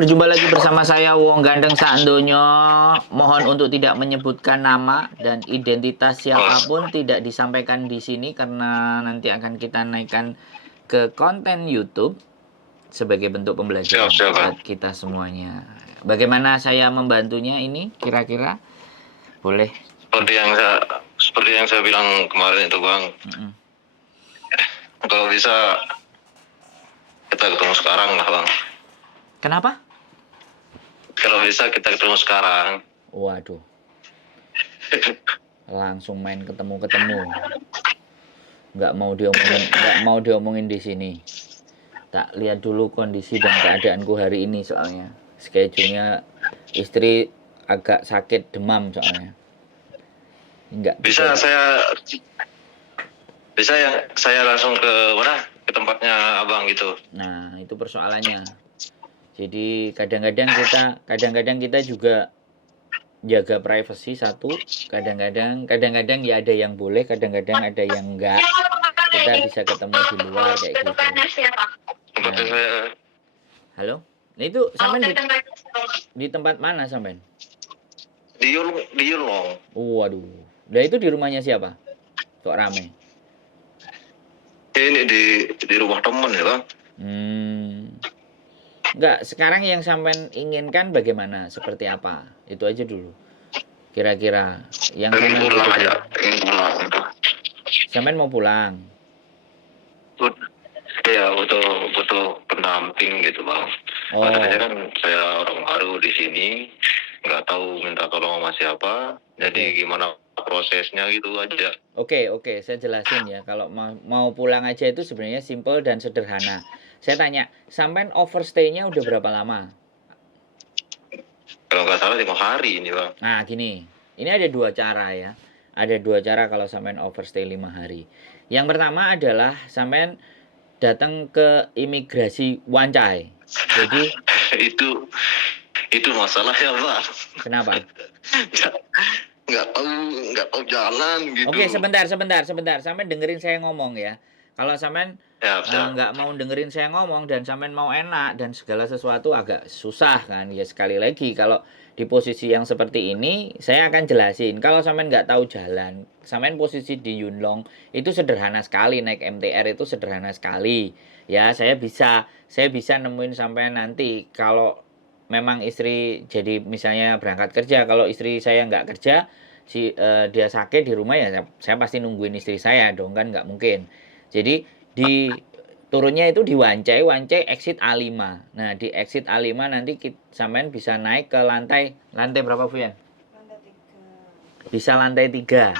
berjumpa lagi bersama saya Wong Gandeng Sakndonyo. Mohon untuk tidak menyebutkan nama dan identitas siapapun tidak disampaikan di sini karena nanti akan kita naikkan ke konten YouTube sebagai bentuk pembelajaran buat kita semuanya. Bagaimana saya membantunya ini kira-kira? Boleh. Seperti yang saya bilang kemarin itu, Bang. Kalau bisa kita ketemu sekarang lah, Bang. Kenapa? Kalau bisa kita ketemu sekarang. Waduh. Langsung main ketemu. Nggak mau diomongin di sini. Tak lihat dulu kondisi dan keadaanku hari ini soalnya. Schedule-nya istri agak sakit demam soalnya. Enggak Bisa saya langsung ke mana? Ke tempatnya Abang gitu. Nah, itu persoalannya. Jadi kadang-kadang kita juga jaga privasi satu, kadang-kadang ya ada yang boleh, kadang-kadang ada yang enggak. Kita bisa ketemu di luar kayak gitu. Nah. Halo? Nah, itu sampean di tempat mana sampean? Di Yulong. Waduh. Nah, itu di rumahnya siapa? Kok rame? Ini di rumah temen ya, Bang. Enggak, sekarang yang sampean inginkan bagaimana? Seperti apa? Itu aja dulu. Kira-kira yang ingin pulang aja. Sampean mau pulang? Iya, butuh pendamping gitu, Bang. Maksudnya kan saya orang baru di sini, nggak tahu minta tolong sama siapa. Jadi gimana prosesnya gitu aja. Oke, saya jelasin ya. Kalau mau pulang aja itu sebenarnya simple dan sederhana. Saya tanya, sampean overstay-nya udah berapa lama? Kalau nggak salah 5 hari ini, Bang. Nah, gini. Ini ada dua cara ya. Ada dua cara kalau sampean overstay 5 hari. Yang pertama adalah sampean datang ke imigrasi Wancai. Jadi itu masalahnya, Bang. Kenapa? Nggak tahu jalan gitu. Oke, sebentar. Sampean dengerin saya ngomong ya. Kalau sampean nggak mau dengerin saya ngomong dan sampean mau enak dan segala sesuatu agak susah kan. Ya sekali lagi kalau di posisi yang seperti ini saya akan jelasin. Kalau sampean nggak tahu jalan, sampean posisi di Yunlong itu sederhana sekali, naik MTR itu sederhana sekali. Ya, saya bisa nemuin sampean nanti kalau memang istri jadi misalnya berangkat kerja. Kalau istri saya nggak kerja, dia sakit di rumah ya saya pasti nungguin istri saya dong, kan nggak mungkin. Jadi di turunnya itu di Wancai exit A5. Nah, di exit A5 nanti sampean bisa naik ke lantai berapa, Fuyan? Lantai 3. Bisa lantai 3.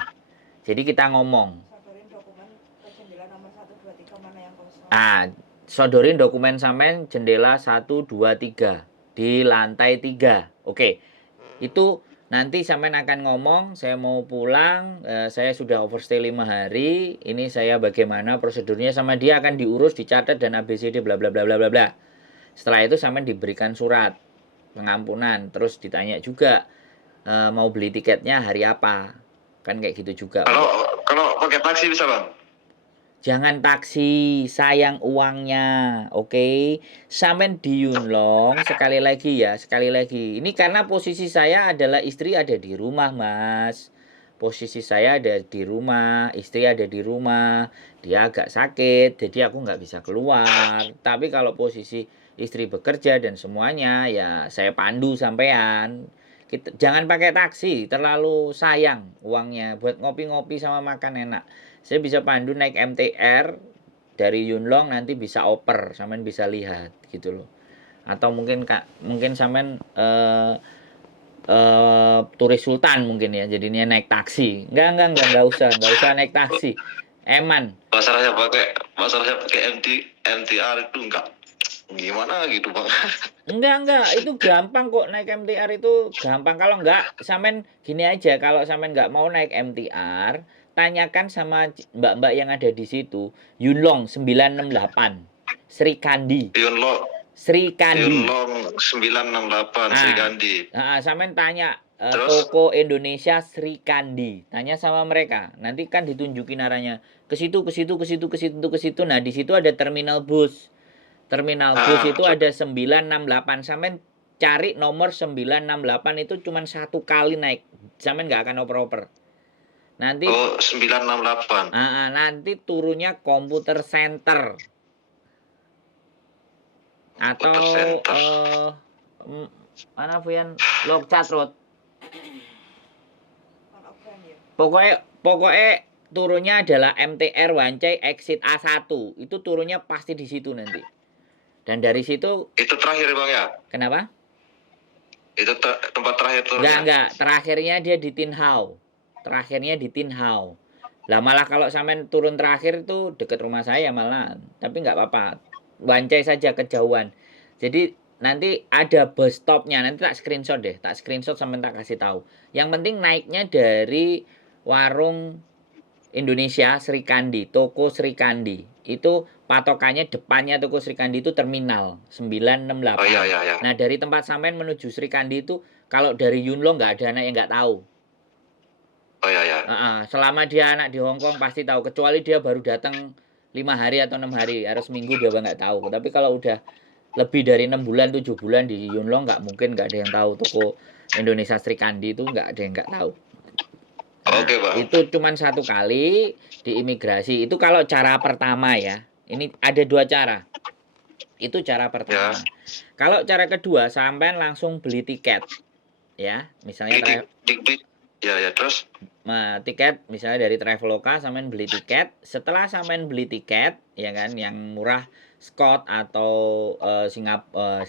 Jadi kita ngomong. Sodorin dokumen ke jendela nomor 1 2 3 mana yang kosong. Sodorin dokumen sampean jendela 1 2 3 di lantai 3. Oke. Itu nanti sampean akan ngomong, saya mau pulang, saya sudah overstay 5 hari, ini saya bagaimana prosedurnya, sama dia akan diurus, dicatat dan ABCD bla bla bla bla bla. Setelah itu sampean diberikan surat pengampunan, terus ditanya juga mau beli tiketnya hari apa. Kan kayak gitu juga. Kalau pakai taksi bisa, Bang? Jangan taksi, sayang uangnya, oke? Sampean di Yunlong, sekali lagi. Ini karena posisi saya adalah istri ada di rumah, Mas. Posisi saya ada di rumah, istri ada di rumah. Dia agak sakit, jadi aku nggak bisa keluar. Tapi kalau posisi istri bekerja dan semuanya, ya saya pandu sampean. Jangan pakai taksi, terlalu sayang uangnya buat ngopi-ngopi sama makan enak. Saya bisa pandu naik MTR dari Yunlong, nanti bisa oper, sampean bisa lihat gitu loh. Atau mungkin sampean turis sultan mungkin ya, jadinya naik taksi. Enggak usah naik taksi. Eman. Masalahnya pakai MTR itu enggak gimana gitu, Bang. Enggak, itu gampang kok, naik MTR itu gampang. Kalau enggak, sampean gini aja, kalau sampean enggak mau naik MTR, tanyakan sama mbak-mbak yang ada di situ. Yunlong 968 Sri Kandi. Yunlong 968 Sri Kandi. Sampean tanya toko Indonesia Sri Kandi. Tanya sama mereka. Nanti kan ditunjukin arahnya ke situ. Nah, di situ ada terminal bus. Terminal bus itu ada 968. Sampean cari nomor 968 itu cuma 1 kali naik. Sampean nggak akan oper-oper. Nanti 968. nanti turunnya Computer Center. Atau mana Fuyan? Lokcat Road. Pokoknya turunnya adalah MTR Wancai exit A1. Itu turunnya pasti di situ nanti. Dan dari situ itu terakhir Bang ya? Kenapa? Itu tempat terakhir turunnya? Enggak. Terakhirnya dia di Tinhau. Lah malah kalau sampean turun terakhir itu dekat rumah saya malah. Tapi nggak apa-apa. Wancai saja kejauhan. Jadi nanti ada bus stopnya. Nanti tak screenshot deh. Tak screenshot sampean tak kasih tahu. Yang penting naiknya dari warung Indonesia Sri Kandi, toko Sri Kandi. Itu patokannya depannya toko Sri Kandi itu terminal 968. Oh iya. Nah, dari tempat sampean menuju Sri Kandi itu kalau dari Yunlong nggak ada anak yang nggak tahu. Oh iya. Selama dia anak di Hong Kong pasti tahu, kecuali dia baru datang 5 hari atau 6 hari, harus seminggu dia nggak tahu. Tapi kalau udah lebih dari 6 bulan, 7 bulan di Yunlong nggak mungkin nggak ada yang tahu toko Indonesia Sri Kandi itu nggak ada yang nggak tahu. Oke, Bang. Itu cuma 1 kali di imigrasi. Itu kalau cara pertama ya. Ini ada 2 cara. Itu cara pertama. Ya. Kalau cara kedua, sampean langsung beli tiket. Ya, misalnya terus tiket misalnya dari Traveloka, sampean beli tiket. Setelah sampean beli tiket, ya kan, yang murah Scott atau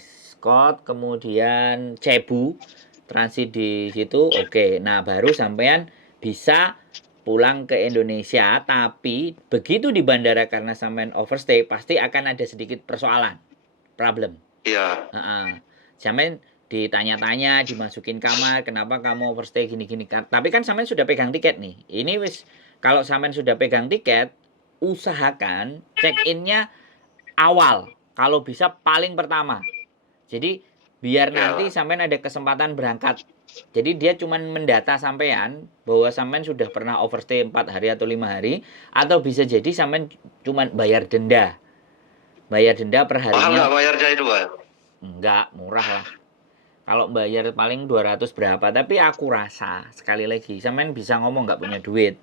Scott, kemudian Cebu, transit di situ, oke. Nah, baru sampean bisa pulang ke Indonesia, tapi begitu di bandara karena sampean overstay pasti akan ada sedikit problem. Iya. Sampean ditanya-tanya, dimasukin kamar, kenapa kamu overstay gini-gini. Tapi kan sampean sudah pegang tiket nih. Ini kalau sampean sudah pegang tiket, usahakan check-in-nya awal, kalau bisa paling pertama. Jadi biar nanti sampean ada kesempatan berangkat. Jadi dia cuma mendata sampean bahwa sampean sudah pernah overstay 4 hari atau 5 hari, atau bisa jadi sampean cuma bayar denda. Bayar denda per harinya. Mahal nggak bayarnya itu, Bang? Enggak, murah lah. Kalau bayar paling 200 berapa, tapi aku rasa sekali lagi sampean bisa ngomong nggak punya duit.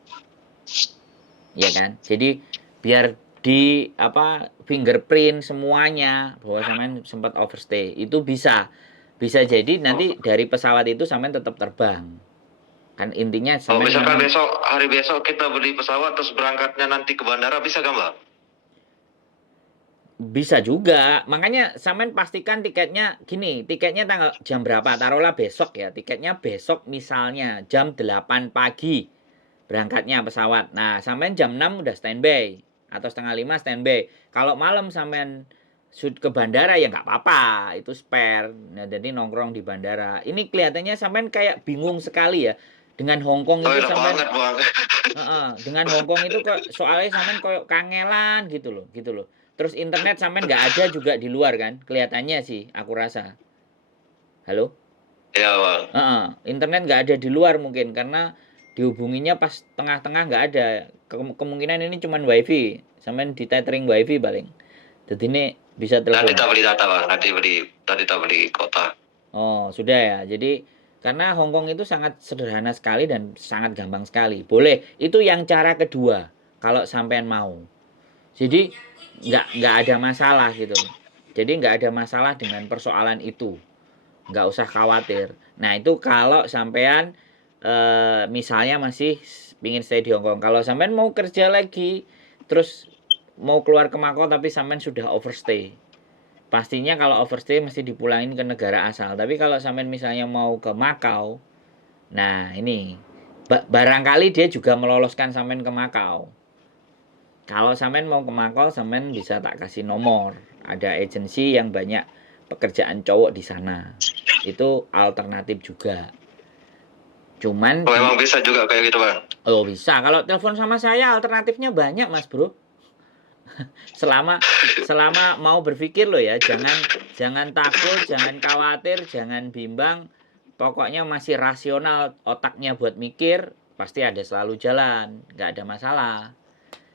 Ya kan? Jadi biar di fingerprint semuanya bahwa sampean sempat overstay, itu bisa jadi nanti dari pesawat itu sampean tetap terbang. Kan intinya sampean misalkan hari besok kita beli pesawat terus berangkatnya nanti ke bandara, bisa kan, Bang? Bisa juga. Makanya sampean pastikan tiketnya gini, tiketnya jam berapa? Taruhlah besok ya. Tiketnya besok misalnya jam 8 pagi berangkatnya pesawat. Nah, sampean jam 6 udah standby atau setengah 5 standby. Kalau malam sampean ke bandara ya nggak apa-apa, itu spare. Nah, jadi nongkrong di bandara. Ini kelihatannya sampean kayak bingung sekali ya dengan Hong Kong itu sampean. Dengan Hong Kong itu soalnya sampean kayak kangelan gitu loh. Terus internet sampean nggak ada juga di luar kan? Kelihatannya sih, aku rasa. Halo? Iya, Bang. Internet nggak ada di luar mungkin karena dihubunginya pas tengah-tengah nggak ada. Kemungkinan ini cuma wifi. Sampean di tethering wifi paling. Jadi ini bisa telepon. Tadi tak beli data, Bang. Tadi tak beli kota. Oh, sudah ya. Jadi karena Hong Kong itu sangat sederhana sekali dan sangat gampang sekali. Boleh. Itu yang cara kedua. Kalau sampean mau. Jadi nggak ada masalah gitu. Jadi nggak ada masalah dengan persoalan itu. Nggak usah khawatir. Nah, itu kalau sampean misalnya masih pingin stay di Hong Kong. Kalau sampean mau kerja lagi, terus mau keluar ke Makau tapi sampean sudah overstay. Pastinya kalau overstay mesti dipulangin ke negara asal. Tapi kalau sampean misalnya mau ke Makau, nah ini barangkali dia juga meloloskan sampean ke Makau. Kalau sampean mau ke Makau, sampean bisa tak kasih nomor. Ada agensi yang banyak pekerjaan cowok di sana. Itu alternatif juga. Cuman emang bisa juga kayak gitu, Bang? Oh, bisa. Kalau telepon sama saya alternatifnya banyak, Mas Bro. selama mau berpikir loh ya, jangan takut, jangan khawatir, jangan bimbang. Pokoknya masih rasional otaknya buat mikir, pasti ada selalu jalan, nggak ada masalah.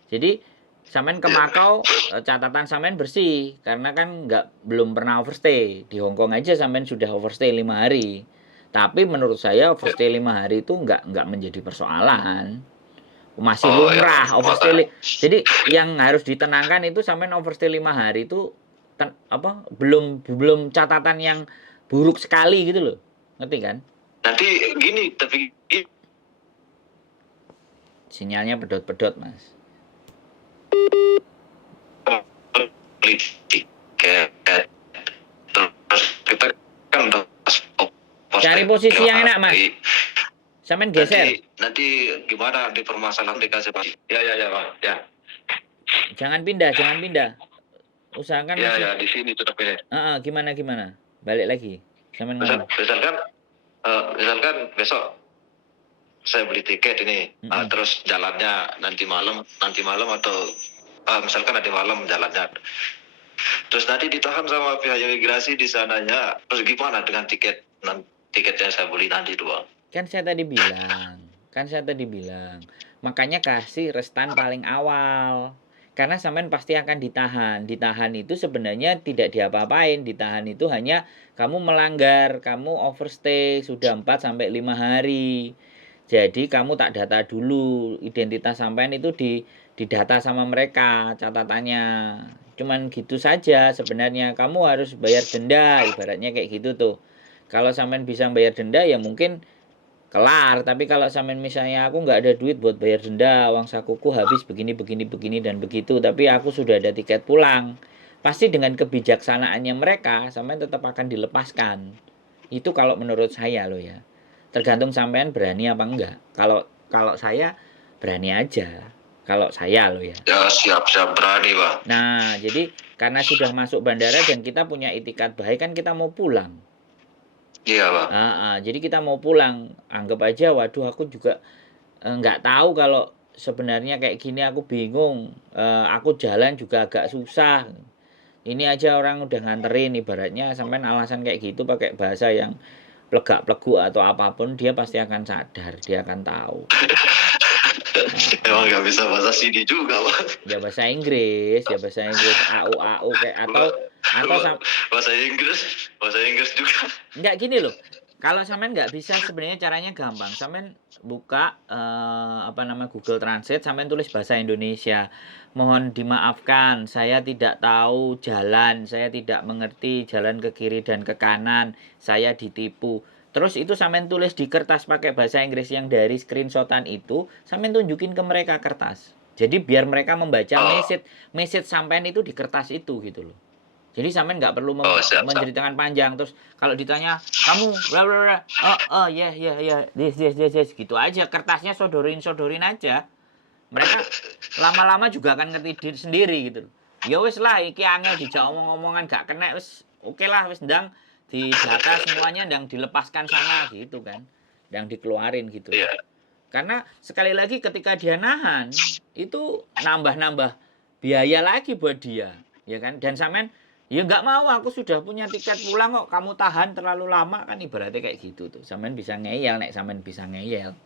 Jadi Sampean ke Makau catatan sampean bersih karena kan belum pernah overstay. Di Hong Kong aja sampean sudah overstay 5 hari. Tapi menurut saya overstay 5 hari itu nggak menjadi persoalan. Masih lumrah overstay. Jadi yang harus ditenangkan itu sampean overstay 5 hari itu belum catatan yang buruk sekali gitu loh. Ngerti kan? Nanti gini, tapi sinyalnya pedot-pedot, Mas. Cari posisi yang enak, Mas. Sampean geser. Nanti gimana di permasalahan dikasih Pak? Ya, Pak. Ya. Jangan pindah. Usahakan ya di sini tetap ini. Gimana? Balik lagi. Sampean ngomong. Misalkan besok saya beli tiket ini, terus jalannya nanti malam atau misalkan nanti malam jalannya, terus nanti ditahan sama pihak imigrasi di sananya, terus gimana dengan tiketnya saya beli nanti itu, Bang? Kan saya tadi bilang, makanya kasih restan paling awal. Karena sampean pasti akan ditahan. Ditahan itu sebenarnya tidak diapa-apain. Ditahan itu hanya kamu melanggar, kamu overstay sudah 4 sampai 5 hari. Jadi kamu tak data dulu, identitas sampean itu didata sama mereka catatannya. Cuman gitu saja sebenarnya. Kamu harus bayar denda, ibaratnya kayak gitu tuh. Kalau sampean bisa bayar denda ya mungkin kelar, tapi kalau sampean misalnya aku nggak ada duit buat bayar denda, uang sakuku habis begini dan begitu, tapi aku sudah ada tiket pulang, pasti dengan kebijaksanaannya mereka sampean tetap akan dilepaskan. Itu kalau menurut saya loh ya. Tergantung sampean berani apa enggak. Kalau saya berani aja. Kalau saya loh ya. Ya siap berani, Pak. Nah, jadi karena sudah masuk bandara dan kita punya itikat baik kan kita mau pulang. Iya, Pak. Jadi kita mau pulang, anggap aja, waduh aku juga nggak tahu kalau sebenarnya kayak gini, aku bingung, aku jalan juga agak susah. Ini aja orang udah nganterin, ibaratnya sampean alasan kayak gitu pakai bahasa yang plegak-plegu atau apapun, dia pasti akan sadar, dia akan tahu. Emang nggak bisa bahasa sini juga, Pak. Ya bahasa Inggris AU kayak atau bahasa Inggris juga. Enggak, gini loh. Kalau sampean nggak bisa, sebenarnya caranya gampang. Sampean buka Google Translate, sampean tulis bahasa Indonesia. Mohon dimaafkan, saya tidak tahu jalan, saya tidak mengerti jalan ke kiri dan ke kanan, saya ditipu. Terus itu sampean tulis di kertas pakai bahasa Inggris yang dari screenshotan itu, sampean tunjukin ke mereka kertas. Jadi biar mereka membaca message sampean itu di kertas itu gitu loh. Jadi sampean nggak perlu menceritakan panjang. Terus kalau ditanya kamu bla bla bla, this gitu aja, kertasnya sodorin aja. Mereka lama-lama juga akan ngerti diri sendiri gitu. Ya wis lah, iki angel dijak omong-omongan gak kena, wis oke lah, wis ndang didata semuanya, ndang dilepaskan sana gitu kan, ndang dikeluarin gitu. Yeah. Karena sekali lagi ketika dia nahan itu nambah biaya lagi buat dia, ya kan? Dan sampean ya nggak mau, aku sudah punya tiket pulang kok kamu tahan terlalu lama, kan ibaratnya kayak gitu tuh. Sampean bisa ngeyel, sampean bisa ngeyel.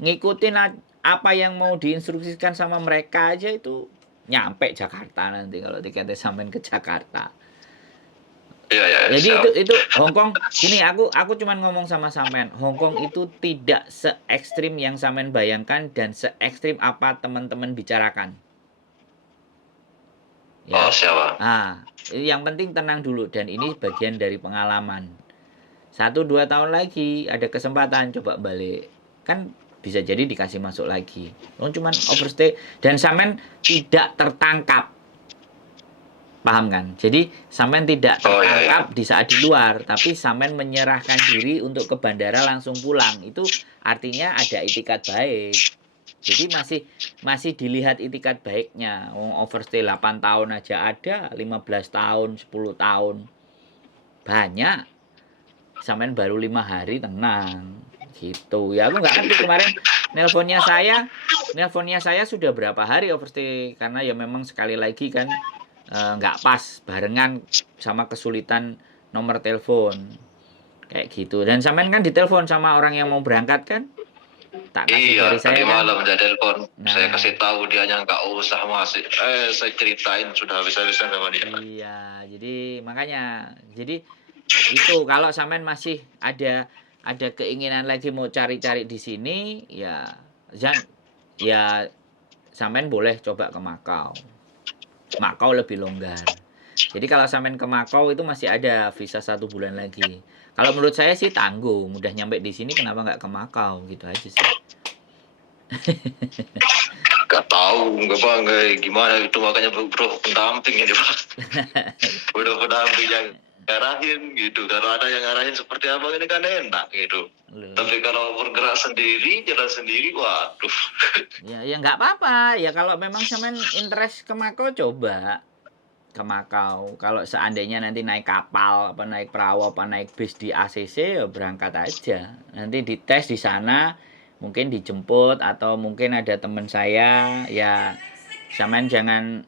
Ngikutin apa yang mau diinstruksikan sama mereka aja itu nyampe Jakarta nanti kalau tiketnya sampean ke Jakarta. Ya, jadi itu Hong Kong gini, aku cuman ngomong sama sampean, Hong Kong itu tidak se ekstrim yang sampean bayangkan dan se ekstrim apa teman-teman bicarakan. Ya. Siapa? Yang penting tenang dulu, dan ini bagian dari pengalaman. 1-2 tahun lagi ada kesempatan coba balik, kan bisa jadi dikasih masuk lagi. Cuman overstay dan sampean tidak tertangkap. Paham kan? Jadi sampean tidak tertangkap di saat di luar, tapi sampean menyerahkan diri untuk ke bandara langsung pulang. Itu artinya ada itikat baik. Jadi masih dilihat itikat baiknya. Overstay 8 tahun aja ada, 15 tahun, 10 tahun. Banyak. Sampean baru 5 hari tenang. Gitu. Ya aku nggak ngerti kemarin nelponnya saya sudah berapa hari overstay, karena ya memang sekali lagi kan nggak pas barengan sama kesulitan nomor telepon kayak gitu. Dan sampean kan ditelepon sama orang yang mau berangkat kan, tak kasih Iya, dari saya tadi kan. malam dia telepon. Nah. Saya kasih tahu, dianya nggak usah masih. Saya ceritain sudah habis-habisan sama dia. Iya, jadi makanya, jadi itu kalau sampean masih ada keinginan lagi mau cari-cari di sini, ya ya sampean boleh coba ke Makau. Makau lebih longgar. Jadi kalau sampean ke Makau itu masih ada visa 1 bulan lagi. Kalau menurut saya sih tanggung, udah nyampe di sini kenapa nggak ke Makau gitu aja sih. Gak tahu, nggak gimana itu, makanya bro pendamping ini Pak. Udah pendamping yang ngarahin gitu. Kalau ada yang ngarahin seperti apa ini kan enak gitu. Loh. Tapi kalau bergerak sendiri, jalan sendiri, waduh. Ya nggak apa-apa. Ya kalau memang sampean interest ke Makau, coba ke Makau. Kalau seandainya nanti naik kapal, apa naik perahu, apa naik bis di ACC, ya berangkat aja. Nanti dites di sana, mungkin dijemput atau mungkin ada teman saya, ya sampean jangan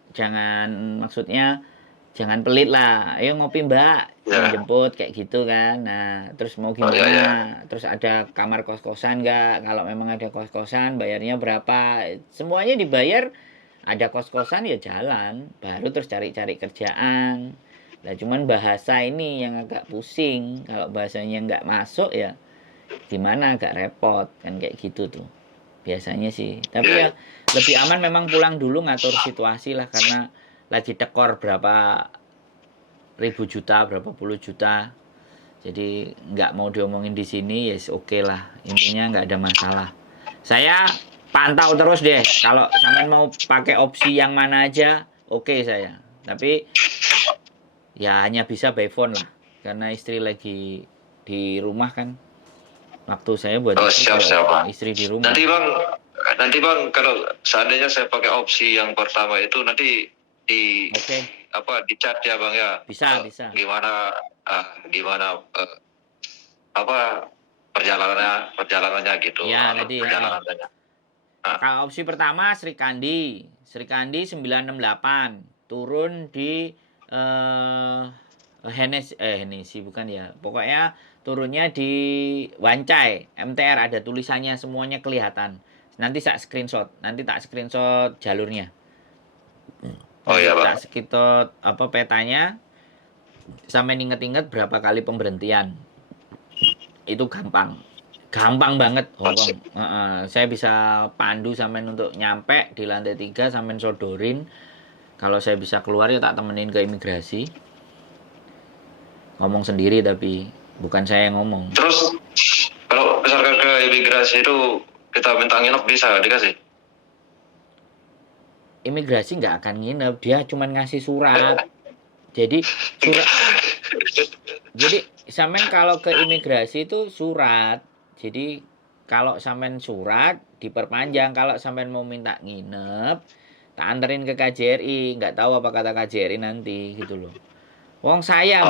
maksudnya jangan pelit lah. Ayo ngopi Mbak, Ya. jemput kayak gitu kan. Nah, terus mau gimana? iya. Terus ada kamar kos-kosan nggak? Kalau memang ada kos-kosan, bayarnya berapa? Semuanya dibayar. Ada kos-kosan ya jalan, baru terus cari-cari kerjaan. Nah, cuman bahasa ini yang agak pusing. Kalau bahasanya nggak masuk ya gimana, agak repot kan kayak gitu tuh. Biasanya sih. Tapi ya lebih aman memang pulang dulu ngatur situasi lah, karena lagi tekor berapa ribu juta, berapa puluh juta. Jadi nggak mau diomongin di sini, ya yes, oke lah. Intinya nggak ada masalah. Saya pantau terus deh. Kalau sampean mau pakai opsi yang mana aja, oke saya. Tapi ya hanya bisa by phone lah, karena istri lagi di rumah kan. Waktu saya buat siap, istri di rumah. Nanti bang, kalau seandainya saya pakai opsi yang pertama itu, nanti di chat ya bang ya. Bisa. Gimana perjalanannya gitu. Ya, tadi perjalanannya. Kalau opsi pertama Sri Kandi 968 turun di Hennessy bukan ya. Pokoknya turunnya di Wancai, MTR, ada tulisannya semuanya kelihatan. Nanti tak screenshot jalurnya. Oh iya, Bang. Tak screenshot petanya, sampai inget-inget berapa kali pemberhentian. Itu gampang banget Hongkong. Saya bisa pandu sampean untuk nyampe di lantai 3, sampean sodorin. Kalau saya bisa keluar ya tak temenin ke imigrasi. Ngomong sendiri tapi bukan saya yang ngomong. Terus kalau misalkan ke imigrasi itu kita minta nginep, bisa dikasih? Imigrasi nggak akan nginep, dia cuma ngasih surat. Jadi sampean kalau ke imigrasi itu surat. Jadi kalau sampean surat diperpanjang, kalau sampean mau minta nginep, tak anterin ke KJRI. Nggak tahu apa kata KJRI nanti gitu loh. Wong saya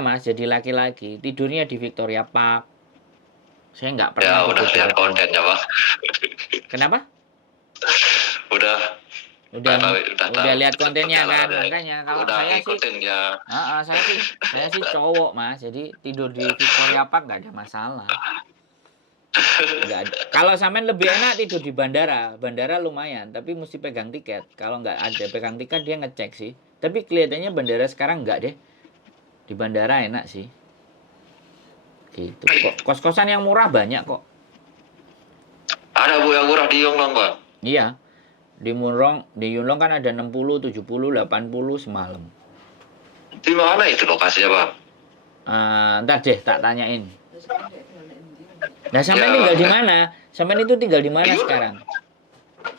mas, jadi laki-laki tidurnya di Victoria Park. Saya nggak pernah. Ya udah lihat kontennya Pak. Kenapa? Udah lihat kontennya kan, makanya kalau saya sih ya. saya sih cowok mas, jadi tidur di Victoria Park nggak ada masalah. Nggak ada. Kalau sampean lebih enak tidur di bandara lumayan, tapi mesti pegang tiket. Kalau nggak ada pegang tiket dia ngecek sih, tapi kelihatannya bandara sekarang nggak deh. Di bandara enak sih gitu. Kos-kosan yang murah banyak kok. Ada Bu yang murah di Yonglong Pak? Iya. Di Yunlong kan ada 60, 70, 80 semalam. Di mana itu lokasinya, Pak? Ntar deh tak tanyain. Nah, sampean tinggal di mana? Sampean itu tinggal di mana sekarang?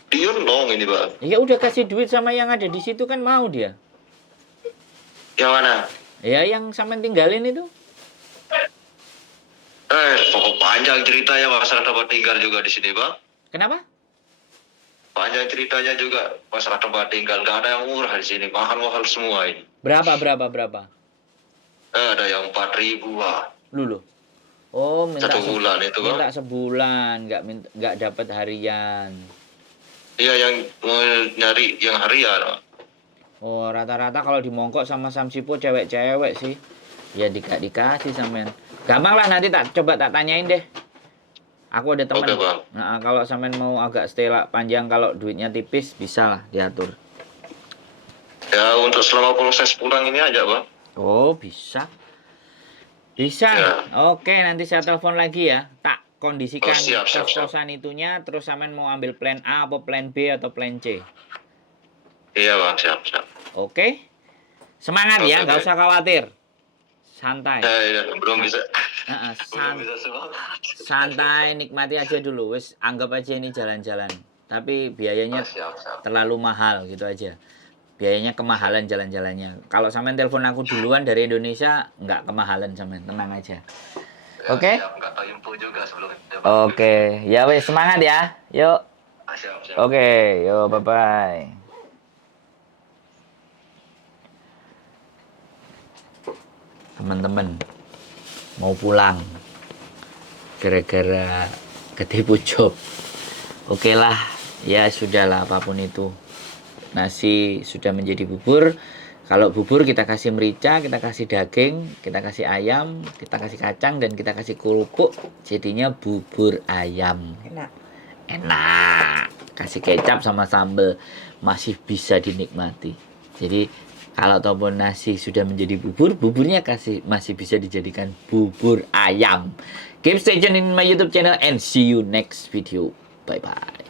Di Yunlong ini, Pak. Ya udah kasih duit sama yang ada di situ kan mau dia. Yang mana? Ya yang sampean tinggalin itu. Pokok panjang ceritanya, masalah tempat tinggal juga di sini, Pak. Kenapa? Panjang ceritanya juga masalah tempat tinggal, nggak ada yang murah di sini, mahal semua ini. Berapa? Ada yang 4.000 Pak. Lulu. Oh, minta 1 bulan itu Pak. Minta sebulan, nggak dapat harian. Iya, yang nyari yang harian, Pak. Oh, rata-rata kalau di Mongkok sama Samsipo cewek-cewek sih. Ya dikasih sampean. Gampang lah, nanti coba tak tanyain deh. Aku ada teman. Oke, Bang. Nah, kalau sampean mau agak stay panjang, kalau duitnya tipis bisa lah diatur. Ya, untuk selama proses pulang ini aja, Bang. Oh, bisa. Bisa. Ya. Oke, nanti saya telepon lagi ya. Tak kondisikan siap. kos-kosan itunya, terus sampean mau ambil plan A atau plan B atau plan C. Iya, Bang, siap. Oke. Semangat ya, nggak usah khawatir. Santai. Ya, belum bisa. Santai, nikmati aja dulu. Wis anggap aja ini jalan-jalan. Tapi biayanya terlalu mahal gitu aja. Biayanya kemahalan jalan-jalannya. Kalau sampean telepon aku duluan dari Indonesia, nggak kemahalan sampean, tenang aja. Oke? Nggak tahu info juga sebelumnya. Oke, ya wes semangat ya. Yuk. Siap. Oke, yuk bye-bye. Teman-teman mau pulang gara-gara ketipu job. Oke lah, ya sudahlah apapun itu. Nasi sudah menjadi bubur. Kalau bubur kita kasih merica, kita kasih daging, kita kasih ayam, kita kasih kacang, dan kita kasih kerupuk. Jadinya bubur ayam. Enak. Kasih kecap sama sambal masih bisa dinikmati. Jadi kalau ataupun nasi sudah menjadi bubur, buburnya masih bisa dijadikan bubur ayam. Keep stay tuned in my YouTube channel and see you next video. Bye bye.